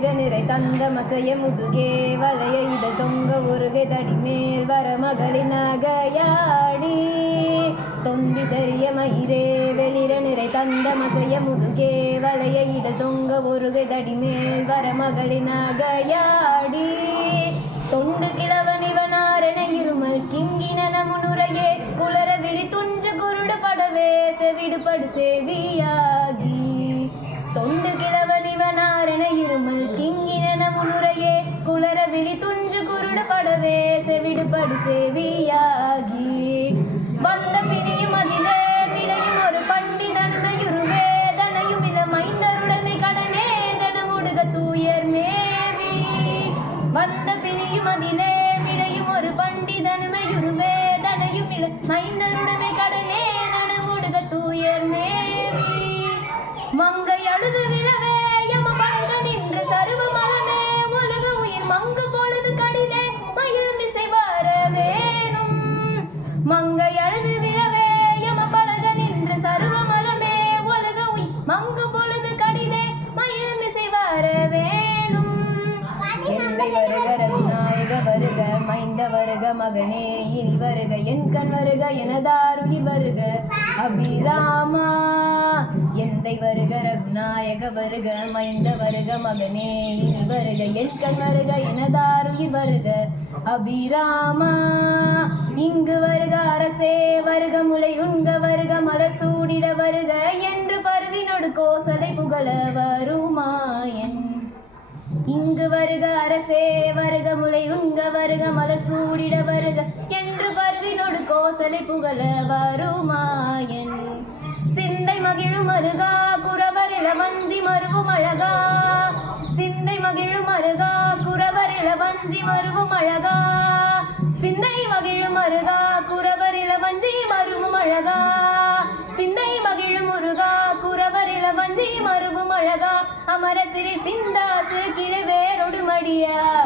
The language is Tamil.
வெளிர நிறை தந்த மசைய முதுகே வலைய இதழ் தொங்க ஒருகை தடி மேல் வர மகளின் நகையாடி. தொந்தி சரிய மயிரே வெளிர நிறை தந்த மசைய முதுகே வலைய இதழ் தொங்க ஒருகை தடி மேல் வர மகளின் நகையாடி. தொண்டு கிழவன் இவனாரண இருமல் கிங்கின நமுனுரையே குளர விழி துஞ்சு குருடு படவே செவிடுபடு சேவியாகி குளர விழி துஞ்சு குருடு படவே செவிடுபடு சேவியாகி. வந்த பிணியும் அதிலே விடையும் ஒரு பண்டி தனமையுருவே தனையும் இள மைந்தருடமை கடனே தனமுடுக தூயர் மேவி. வந்த பிரியும் அதிலே விடையும் ஒரு பண்டிதனுமையுரு வேதனையும் இள மைந்தருடமை கடனே தனமுடுக தூயர் மேவி. மங்கை அழுது வருக மகனே இனி வருக என் கண் வருக எனதாருகி வருக. அபிராமா எந்தை வருக ரகுநாயக வருக மைந்த வருக மகனே இனி வருக என் கண் வருக எனதாருகி வருக. அபிராமா இங்கு வருக அரசே வருக முலை உண்க வருக மலர் சூடிட வருக என்று பருவினொடு கோசலை புகழ இங்கு வருக அரசே வருக முலை உங்க வருக மலர் சூடிட வருக. என்று பருவினோடு கோசலை புகழ வருமாயன். சிந்தை மகிழும் அருகா குறவரில வஞ்சி மருவும் அழகா. சிந்தை மகிழும் அருகா குறவரில வஞ்சி மருவும் அழகா. சிந்தை மகிழும் அருகா குறவரில வஞ்சி மருவும் அழகா. அழகா அமர சிறி சிந்தா சுருக்கிலே வேறொடு மடியாடுகீரா